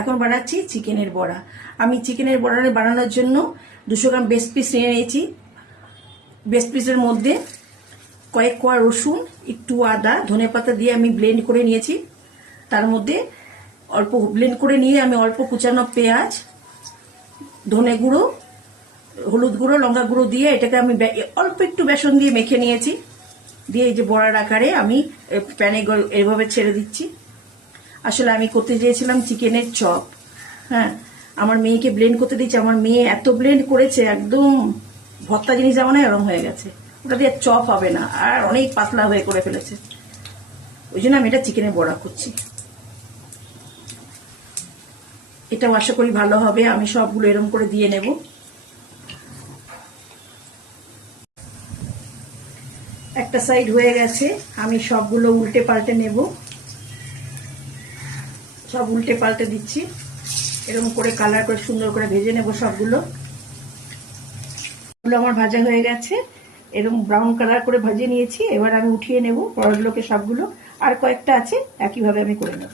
এখন বানাচ্ছি চিকেনের বড়া। আমি চিকেনের বড়া বানানোর জন্য 200 গ্রাম বেস্ট পিস নিয়ে নিয়েছি। বেস্ট পিসের মধ্যে কয়েক কোয়া রসুন, একটু আদা, ধনেপাতা দিয়ে আমি ব্লেন্ড করে নিয়েছি। তার মধ্যে অল্প ব্লেন্ড করে নিয়ে আমি অল্প কুচানো পেঁয়াজ, ধনে গুঁড়ো, হলুদ গুঁড়ো, লঙ্কা গুঁড়ো দিয়ে এটাকে আমি অল্প একটু বেসন দিয়ে মেখে নিয়েছি। দিয়ে এই যে বড়ার আকারে আমি প্যানে এভাবে ছেড়ে দিচ্ছি। আসলে আমি করতে চেয়েছিলাম চিকেনের চপ। হ্যাঁ, আমার মেয়েকে ব্লেন্ড করতে দিচ্ছি। আমার মেয়ে এত ব্লেন্ড করেছে, একদম ভর্তা জিনিস যেমন এরকম হয়ে গেছে। ওটা দিয়ে চপ হবে না, আর অনেক পাতলা হয়ে করে ফেলেছে। ওই জন্য আমি এটা চিকেনের বড়া করছি। এটাও আশা করি ভালো হবে। আমি সবগুলো এরকম করে দিয়ে নেব। একটা সাইড হয়ে গেছে, আমি সবগুলো উল্টে পাল্টে নেব। সব উল্টে পাল্টে দিচ্ছি। এরকম করে কালার করে সুন্দর করে ভেজে নেব সবগুলো। আমার ভাজা হয়ে গেছে, এরকম ব্রাউন কালার করে ভেজে নিয়েছি। এবার আমি উঠিয়ে নেব পরগুলোকে সবগুলো। আর কয়েকটা আছে, একইভাবে আমি করে নেব।